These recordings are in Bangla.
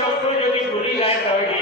চক্ষু যদি ভুলি যায় তাহলে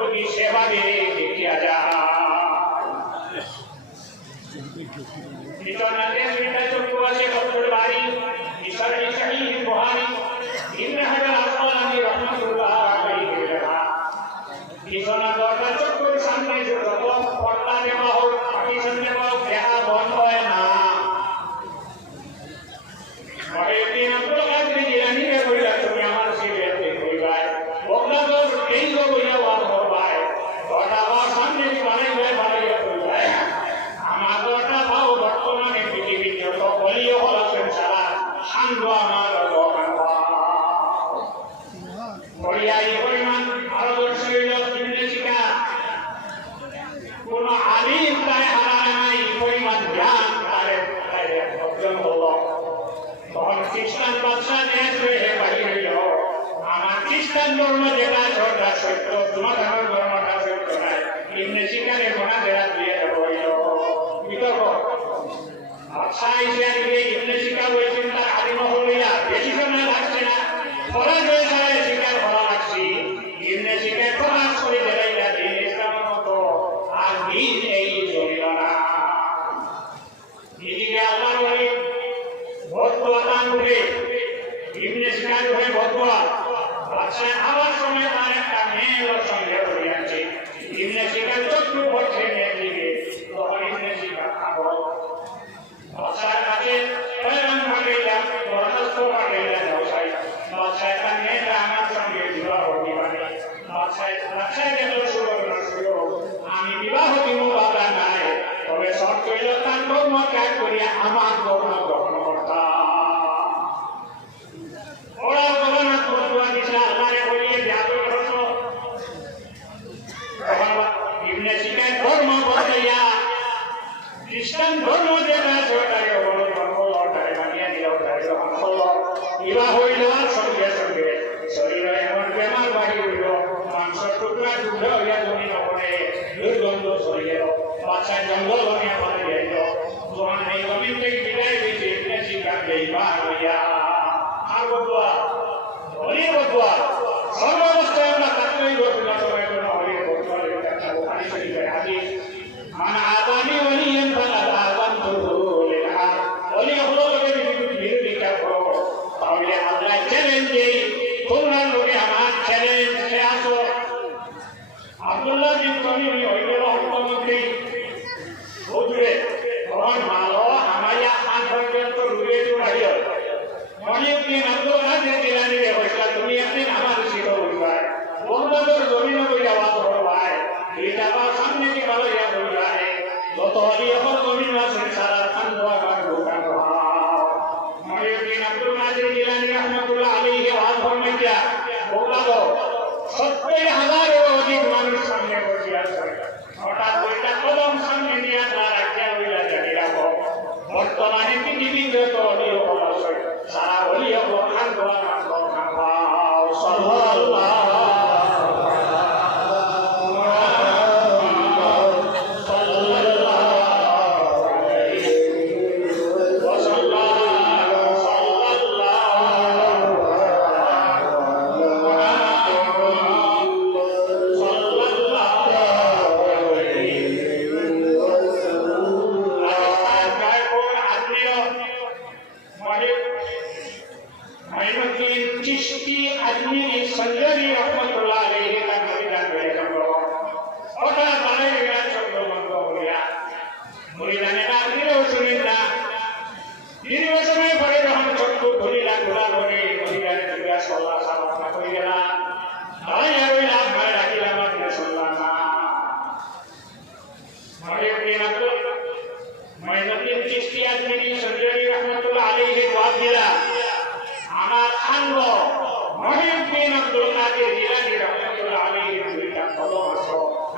প্রতি সেভাবে দেখিয়া যায়। চক্ষু আছে কতগুলো বাড়ি ঈশ্বরের সহিহ বুখারী ইবনে হাজার আসকালানী রাহমাতুল্লাহ আলাইহি লেখা বিছানা দরজা চক্ষুর সামনে যত পর্দা দেওয়া হোক পার্টিশন দেওয়া হোক দেখা বন্ধ হয় না। মহিউদ্দিন আব্দুল কাদের জিলানী কে কইলা তুমি আমার সিলেট কইবাই বগলা তো এই গো বইয়া ওয়াজ করবাই দরজা আমার সামনে বানাই যায় বানাইয়া কইবাই আমার দরজা পাও বর্তমানে পৃথিবীর যত বলিও হলো সারা শান্ত আমার দোকান বলিয়া এই পরিমাণ ভারতবর্ষ হইল ইংরেজিকা কোন আলিম প্রায় হারায় নাই পরিমাণ জ্ঞান তারে অর্জন হল। তখন খ্রিস্টান বাদশাহ দেশ হয়ে বাড়ি হইল আমার খ্রিস্টান ধর্ম যেটা সরটা সত্য তোমার আমার ধর্মটা সত্য নাই ইংরেজিকারে মনা দেয়া দিয়ে হইল বিতর্ক বাদশাহ ইসলামকে ইংরেজিকা বলছেন তার আদিম হইয়া বেশি সময় লাগছে না ফরাজ হয়ে যায় শিকার করা লাগছি ইংরেজিকে ফরাজ করে দেখাইলা দিন ইসলামের মতো আর দিন এই চলিল না। এদিকে আল্লাহ বলে ভদ্রতা দান করে ইংরেজিকার হয়ে ভদ্রতা বাদশাহ আবার সময় তার একটা মেয়ের সঙ্গে হইয়াছে ইংরেজিকার চক্ষু পড়ছে মেয়ের দিকে তখন ইংরেজিকা খাবো বাদশার কাছে প্রেরণ পাঠাইলা দরখাস্ত পাঠাইলা যাও সাহেব বাদশাহ তার মেয়েটা আমার সঙ্গে বিবাহ দিবানি বাদশাহ গেল সুযোগ আমি বিবাহ দিব বাধা নাই তবে শর্ত হইল তার ধর্ম ত্যাগ করিয়া আমার ধর্ম গ্রহণ করতাম। ওরা জগন্নাথ বন্ধুয়া দিছে আল্লাহরে বলিয়ে ব্যাপক হতো ইবনে সিকায় ধর্ম বদলাইয়া খ্রিস্টান ধর্ম যেটা সেটাকে অবলম্বন করল ওটাকে মানিয়ে দিল ওটাকে গ্রহণ করল বিবাহ হইল আর সঙ্গে সঙ্গে শরীরে এমন বেমার বাড়ি হইল মাংস টুকরা টুকরা হইয়া জমিন ওপরে দুর্গন্ধ ছড়িয়ে এলো বাচ্চায় জঙ্গল বানিয়ে মারা গেল যখন এই জমিন থেকে বিদায় হয়েছে ইবনে সিকার বেইমান হইয়া আর বদুয়া হলির বদুয়া সর্বাবস্থায় আমরা তাকেই ঘটনা সময় কোনো হলির বদুয়া একটা বুখারী শরীফের হাদিস মান আদানি ওলিয়ান ফালা আযানতুহু লিল হক ওলি হলো লোকের বিরোধী করো তাহলে আল্লাহ চ্যালেঞ্জ দেই তোমরা লোকে আমার চ্যালেঞ্জ সে আসো আব্দুল্লাহ বিন তামিম হইল হকমন্ত্রী বুঝবে তখন ভালো আমায়া খান পর্যন্ত রুয়ে চুড়াইল মহিউদ্দিন আব্দুল কাদের জিলানী রে কইলা তুমি একদিন আমার শিখো হইবাই বন্ধুদের জমিনে বইয়া ওয়াজ করবাই এটা আমার সামনে কি ভালো ইয়া বলবাই যত হলি এখন জমিন আছে সারা খান দোয়া কার দোকান মহিউদ্দিন আব্দুল কাদের জিলানী রাহমাতুল্লাহ আলাইহি ওয়াজ ফরমাইয়া বললো ৭০,০০০ অধিক মানুষ সামনে বসে আছে হঠাৎ ওইটা কদম সামনে নিয়ে তার রাখিয়া হইলা জানি রাখো বর্তমানে পৃথিবী যত হলি আছে সারা হলি খান দোয়া কার দোকান সাল্লাল্লাহু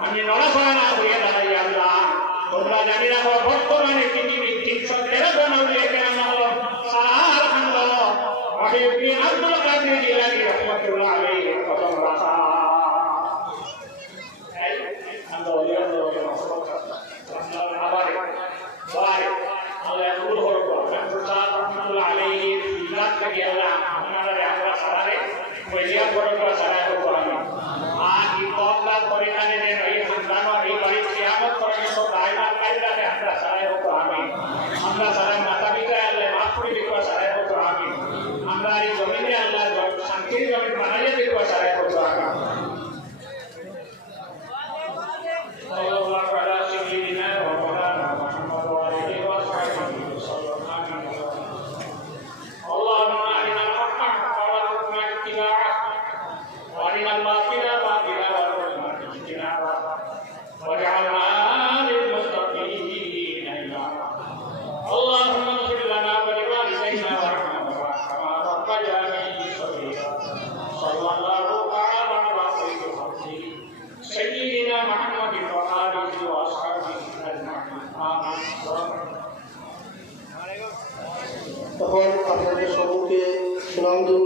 আমি নড়াচড়া না হয়ে দাঁড়াই আল্লাহ তোমরা জানি না বর্তমানে পৃথিবীর ৩১৩ জন আউলিয়া কেরাম হলো সারা খন্ড মহিউদ্দিন আব্দুল কাদের জিলানী রাহমাতুল্লাহ আলাইহি কদম রাখা এই আমরা ওলিয়া আবার বাই আল্লাহ কবুল করুক রাহমাতুল্লাহ আলাইহি ইলাত থেকে আল্লাহ আপনারা আমরা সারারে ওলিয়া করুক সারা করুক আমি আর কি তওবা করে واجعلنا للمتقين إماما اللهم اغفر لنا ولوالدينا وارحمهما كما ربياني صغيرا صلى الله تعالى على خير خلقه سيدنا محمد وآله وأصحابه أجمعين آمين তখন আপনাদের সম্মুখে সুনামধন্য